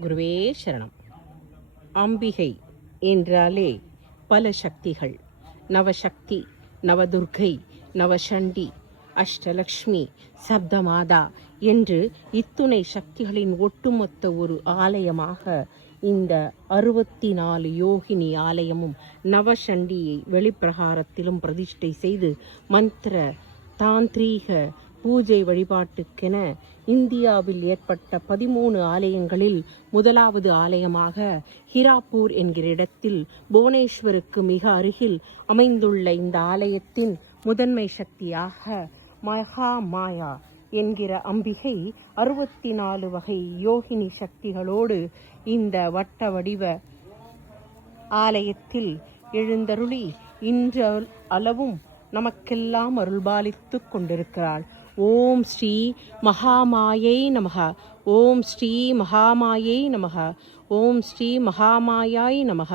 குருவே சரணம். அம்பிகை என்றாலே பல சக்திகள். நவசக்தி, நவதுர்கை, நவசண்டி, அஷ்டலக்ஷ்மி, சப்தமாதா என்று இத்துணை சக்திகளின் ஒட்டுமொத்த ஒரு ஆலயமாக இந்த 64 யோகினி ஆலயமும் நவசண்டியை வெளிப்பிரகாரத்திலும் பிரதிஷ்டை செய்து மந்திர தாந்திரீக பூஜை வழிபாட்டுக்கென இந்தியாவில் ஏற்பட்ட 13 ஆலயங்களில் முதலாவது ஆலயமாக ஹிராப்பூர் என்கிற இடத்தில் புவனேஸ்வருக்கு மிக அருகில் அமைந்துள்ள இந்த ஆலயத்தின் முதன்மை சக்தியாக மகா மாயா என்கிற அம்பிகை 64 வகை யோகினி சக்திகளோடு இந்த வட்ட வடிவ ஆலயத்தில் எழுந்தருளி இன்று அளவும் நமக்கெல்லாம் அருள்பாலித்து கொண்டிருக்கிறாள். ஓம் ஸ்ரீ மகாமாயை நமக. ஓம் ஸ்ரீ மகாமாயை நமக. ஓம் ஸ்ரீ மகாமாயாய் நமக.